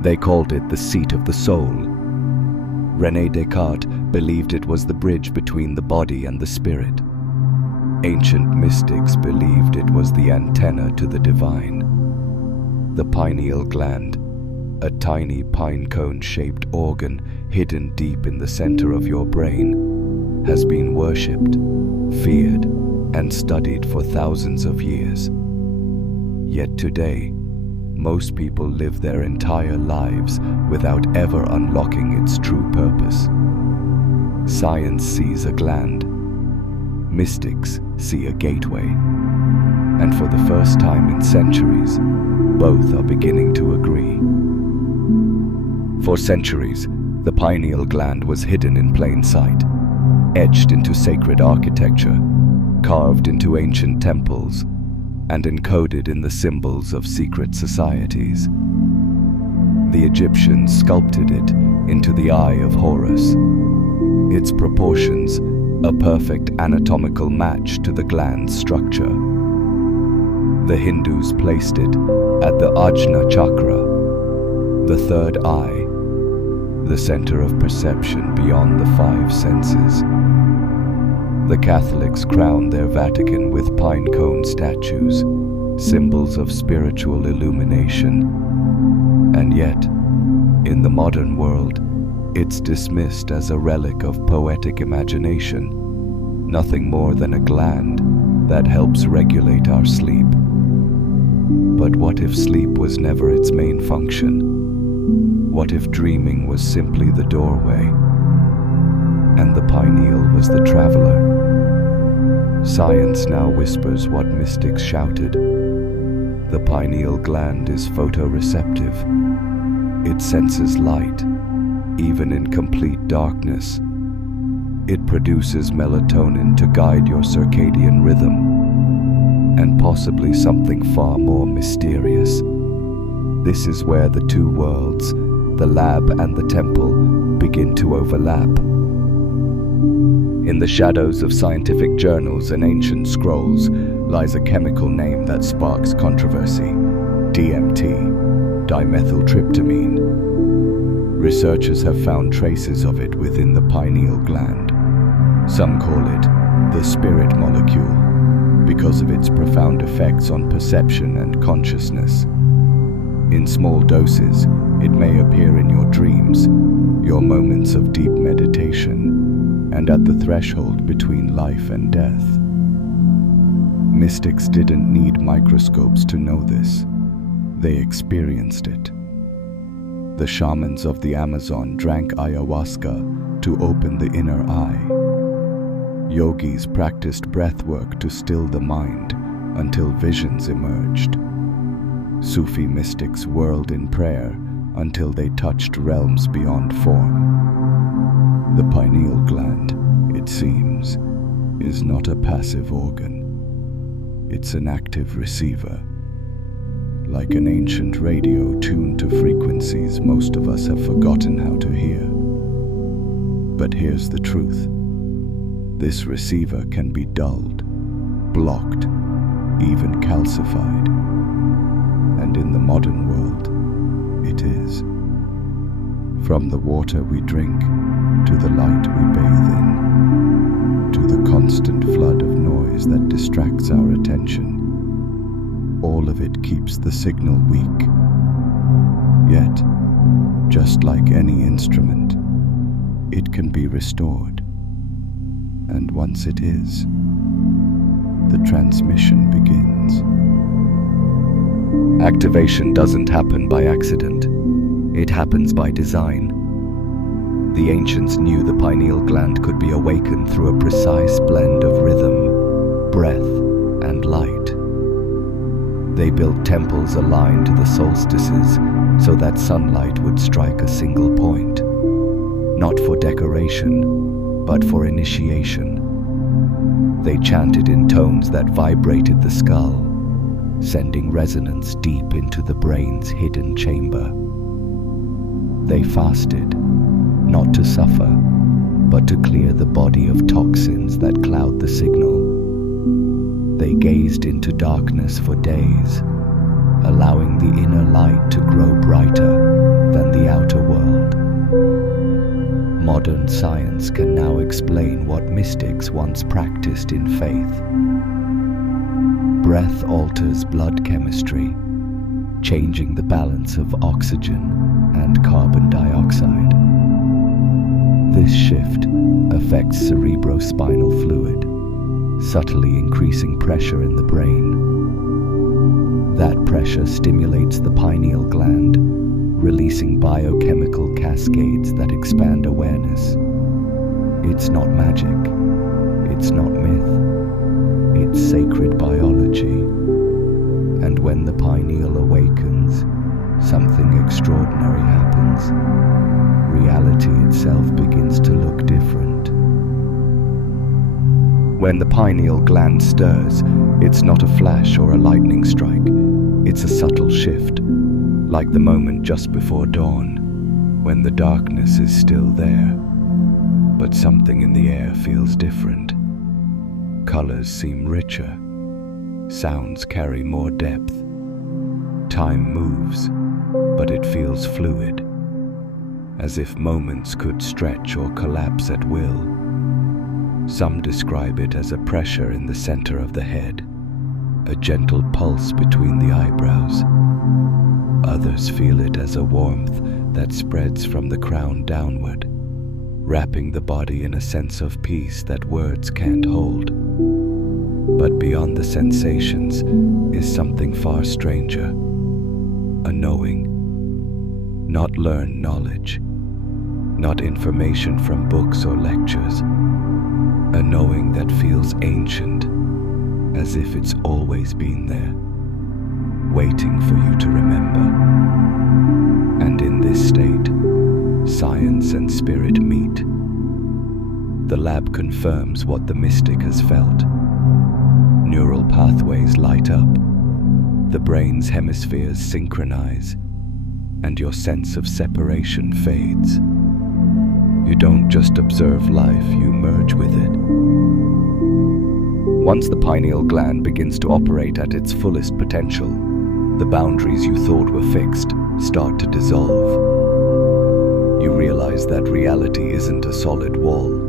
They called it the seat of the soul. René Descartes believed it was the bridge between the body and the spirit. Ancient mystics believed it was the antenna to the divine. The pineal gland, a tiny pine cone-shaped organ hidden deep in the center of your brain, has been worshipped, feared, and studied for thousands of years. Yet today, most people live their entire lives without ever unlocking its true purpose. Science sees a gland. Mystics see a gateway. And for the first time in centuries, both are beginning to agree. For centuries, the pineal gland was hidden in plain sight, etched into sacred architecture, carved into ancient temples, and encoded in the symbols of secret societies. The Egyptians sculpted it into the eye of Horus, its proportions a perfect anatomical match to the gland's structure. The Hindus placed it at the Ajna chakra, the third eye, the center of perception beyond the five senses. The Catholics crowned their Vatican with pine cone statues, symbols of spiritual illumination. And yet, in the modern world, it's dismissed as a relic of poetic imagination, nothing more than a gland that helps regulate our sleep. But what if sleep was never its main function? What if dreaming was simply the doorway, and the pineal was the traveler? Science now whispers what mystics shouted. The pineal gland is photoreceptive. It senses light, even in complete darkness. It produces melatonin to guide your circadian rhythm, and possibly something far more mysterious. This is where the two worlds, the lab and the temple, begin to overlap. In the shadows of scientific journals and ancient scrolls lies a chemical name that sparks controversy: DMT, dimethyltryptamine. Researchers have found traces of it within the pineal gland. Some call it the spirit molecule because of its profound effects on perception and consciousness. In small doses, it may appear in your dreams, your moments of deep meditation, and at the threshold between life and death. Mystics didn't need microscopes to know this. They experienced it. The shamans of the Amazon drank ayahuasca to open the inner eye. Yogis practiced breathwork to still the mind until visions emerged. Sufi mystics whirled in prayer until they touched realms beyond form. The pineal gland, it seems, is not a passive organ. It's an active receiver, like an ancient radio tuned to frequencies most of us have forgotten how to hear. But here's the truth. This receiver can be dulled, blocked, even calcified. And in the modern world, it is. From the water we drink, to the light we bathe in, to the constant flood of noise that distracts our attention, all of it keeps the signal weak. Yet, just like any instrument, it can be restored. And once it is, the transmission begins. Activation doesn't happen by accident. It happens by design. The ancients knew the pineal gland could be awakened through a precise blend of rhythm, breath, and light. They built temples aligned to the solstices so that sunlight would strike a single point, not for decoration, but for initiation. They chanted in tones that vibrated the skull, sending resonance deep into the brain's hidden chamber. They fasted, not to suffer, but to clear the body of toxins that cloud the signal. They gazed into darkness for days, allowing the inner light to grow brighter the outer world. Modern science can now explain what mystics once practiced in faith. Breath alters blood chemistry, changing the balance of oxygen and carbon dioxide. This shift affects cerebrospinal fluid, subtly increasing pressure in the brain. That pressure stimulates the pineal gland, releasing biochemical cascades that expand awareness. It's not magic, it's not myth, it's sacred biology. And when the pineal awakens, something extraordinary happens. Reality itself begins to look different. When the pineal gland stirs, it's not a flash or a lightning strike. It's a subtle shift, like the moment just before dawn, when the darkness is still there, but something in the air feels different. Colors seem richer, sounds carry more depth. Time moves, but it feels fluid, as if moments could stretch or collapse at will. Some describe it as a pressure in the center of the head, a gentle pulse between the eyebrows. Others feel it as a warmth that spreads from the crown downward, wrapping the body in a sense of peace that words can't hold. But beyond the sensations is something far stranger, a knowing. Not learned knowledge, not information from books or lectures, a knowing that feels ancient, as if it's always been there, waiting for you to remember. And in this state, science and spirit meet. The lab confirms what the mystic has felt. Neural pathways light up, the brain's hemispheres synchronize, and your sense of separation fades. You don't just observe life, you merge with it. Once the pineal gland begins to operate at its fullest potential, the boundaries you thought were fixed start to dissolve. You realize that reality isn't a solid wall.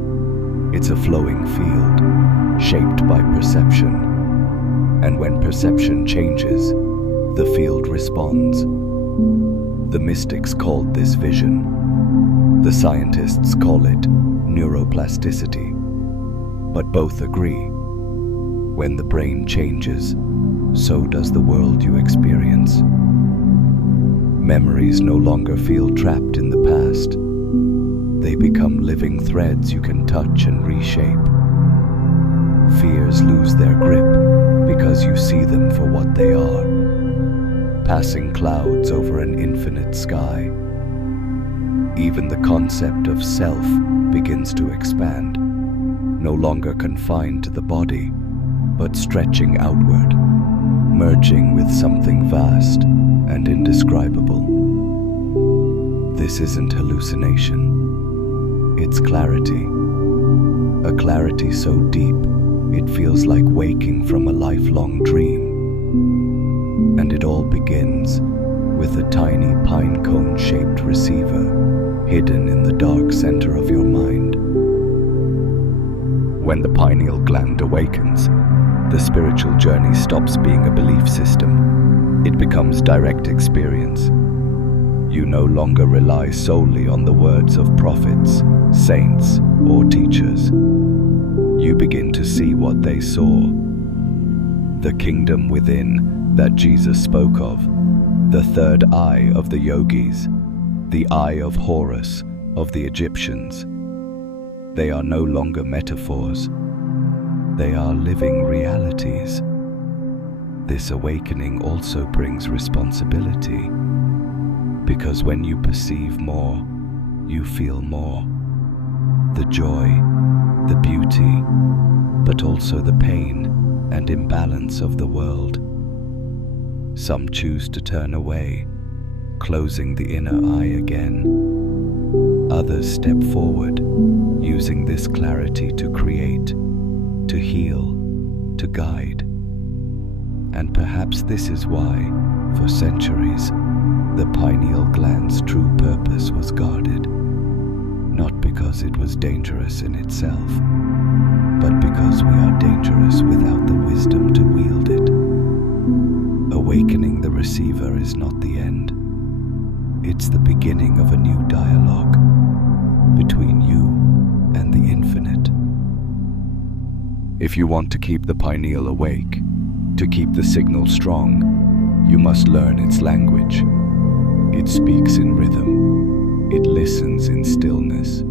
It's a flowing field, shaped by perception. And when perception changes, the field responds. The mystics called this vision. The scientists call it neuroplasticity. But both agree, when the brain changes, so does the world you experience. Memories no longer feel trapped in the past. They become living threads you can touch and reshape. Fears lose their grip because you see them for what they are, passing clouds over an infinite sky. Even the concept of self begins to expand, no longer confined to the body, but stretching outward, merging with something vast and indescribable. This isn't hallucination, it's clarity. A clarity so deep, it feels like waking from a lifelong dream. And it all begins with a tiny pine cone-shaped receiver hidden in the dark center of your mind. When the pineal gland awakens, the spiritual journey stops being a belief system. It becomes direct experience. You no longer rely solely on the words of prophets, saints, or teachers. You begin to see what they saw. The kingdom within that Jesus spoke of, the third eye of the yogis, the eye of Horus of the Egyptians. They are no longer metaphors. They are living realities. This awakening also brings responsibility, because when you perceive more, you feel more. The joy, the beauty, but also the pain and imbalance of the world. Some choose to turn away, closing the inner eye again. Others step forward, using this clarity to create, to heal, to guide. And perhaps this is why, For centuries, the pineal gland's true purpose was guarded, not because it was dangerous in itself, but because we are dangerous without the wisdom to wield it. Awakening the receiver is not the end. It's the beginning of a new dialogue between you and the infinite. If you want to keep the pineal awake, to keep the signal strong, you must learn its language. It speaks in rhythm. It listens in stillness.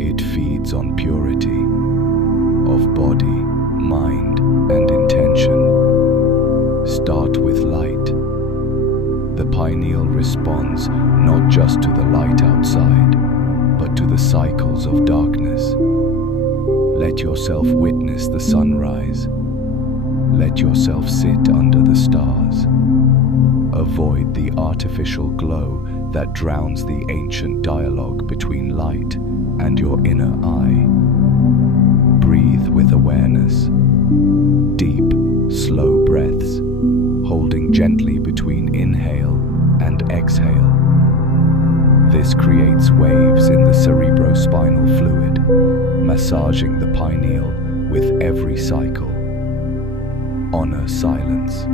It feeds on purity of body, mind, and intention. Start with light. The pineal responds not just to the light outside, but to the cycles of darkness. Let yourself witness the sunrise. Let yourself sit under the stars. Avoid the artificial glow that drowns the ancient dialogue between light and your inner eye. Breathe with awareness. Deep, slow breaths, holding gently between inhale and exhale. This creates waves in the cerebrospinal fluid, massaging the pineal with every cycle. Honor silence.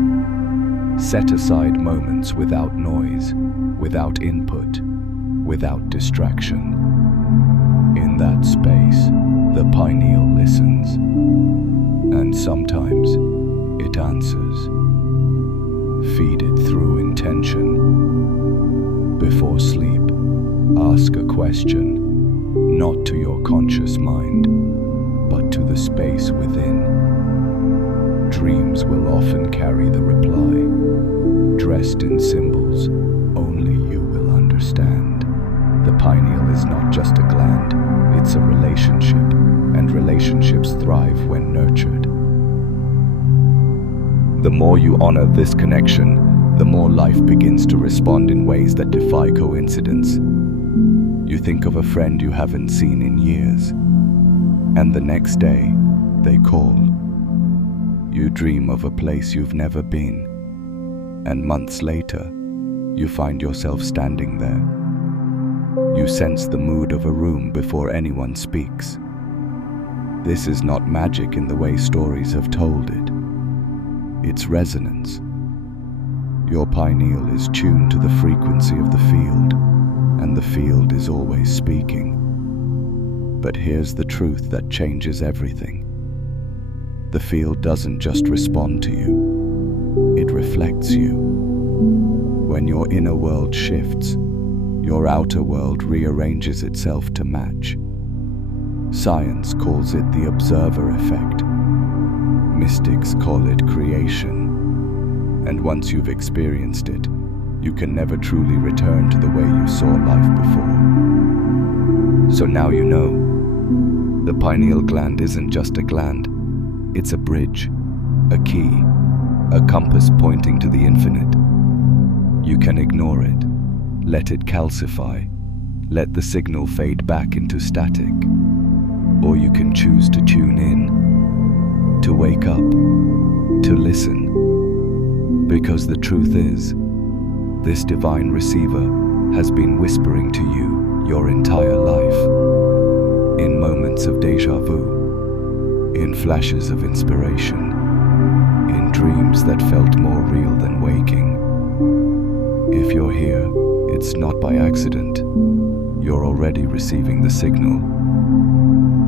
Set aside moments without noise, without input, without distraction. In that space, the pineal listens, and sometimes it answers. Feed it through intention. Before sleep, ask a question, not to your conscious mind, but to the space within. Dreams will often carry the reply, dressed in symbols only you will understand. The pineal is not just a gland, it's a relationship, and relationships thrive when nurtured. The more you honor this connection, the more life begins to respond in ways that defy coincidence. You think of a friend you haven't seen in years, and the next day, they call. You dream of a place you've never been, and months later, you find yourself standing there. You sense the mood of a room before anyone speaks. This is not magic in the way stories have told it. It's resonance. Your pineal is tuned to the frequency of the field, and the field is always speaking. But here's the truth that changes everything. The field doesn't just respond to you, it reflects you. When your inner world shifts, your outer world rearranges itself to match. Science calls it the observer effect. Mystics call it creation. And once you've experienced it, you can never truly return to the way you saw life before. So now you know, the pineal gland isn't just a gland. It's a bridge, a key, a compass pointing to the infinite. You can ignore it, let it calcify, let the signal fade back into static. Or you can choose to tune in, to wake up, to listen. Because the truth is, this divine receiver has been whispering to you your entire life. In moments of déjà vu, in flashes of inspiration, in dreams that felt more real than waking. If you're here, it's not by accident. You're already receiving the signal.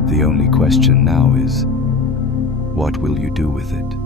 The only question now is, what will you do with it?